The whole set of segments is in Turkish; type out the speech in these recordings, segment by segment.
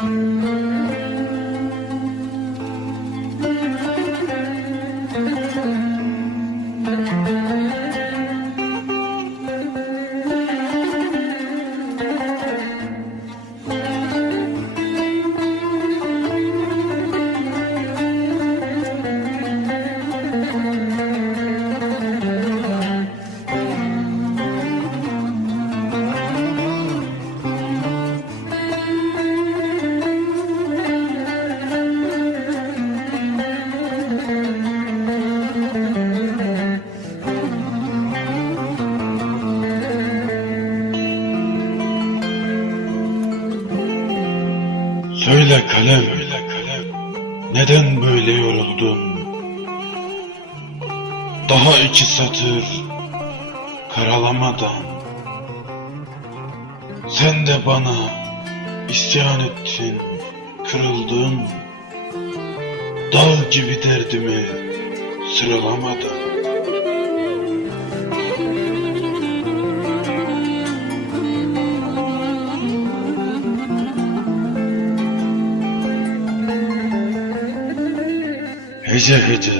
Söyle kalem, söyle kalem. Neden böyle yoruldun? Daha iki satır karalamadan. Sen de bana isyan ettin, kırıldın. Dağ gibi derdimi sıralamadan. Hece hece,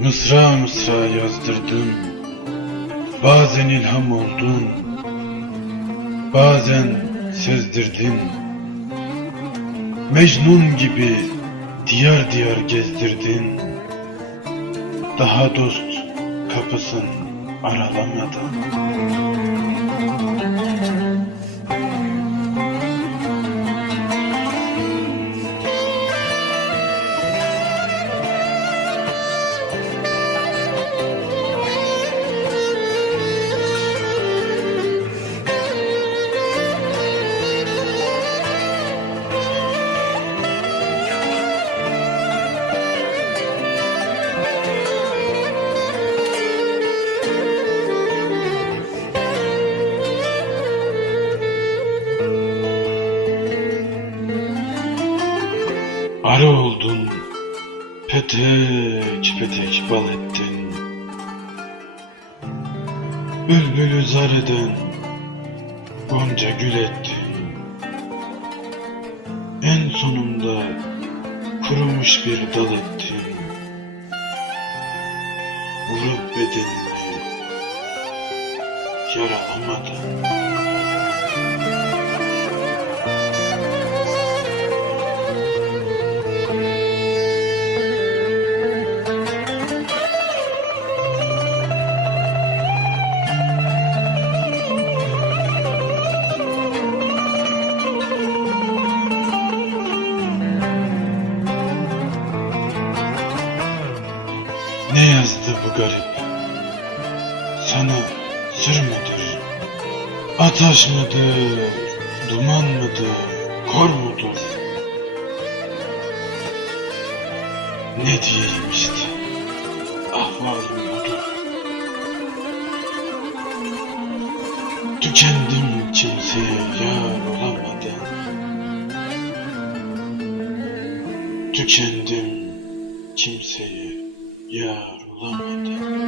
mısra mısra yazdırdın. Bazen ilham oldun, bazen sezdirdin. Mecnun gibi diyar diyar gezdirdin. Daha dost kapısın aralamadan. Arı oldun, petek petek bal ettin. Bülbülü zar eden gonca gül ettin. En sonunda kurumuş bir dal ettin. Vurup bedenini yaralamadın. Garip? Sana sır mıdır? Ataş mıdır? Duman mıdır? Kor mudur? Ne diyeyim işte? Ahvalim budur. Tükendim kimseye yar olamadan. Tükendim kimseye yar olamadan.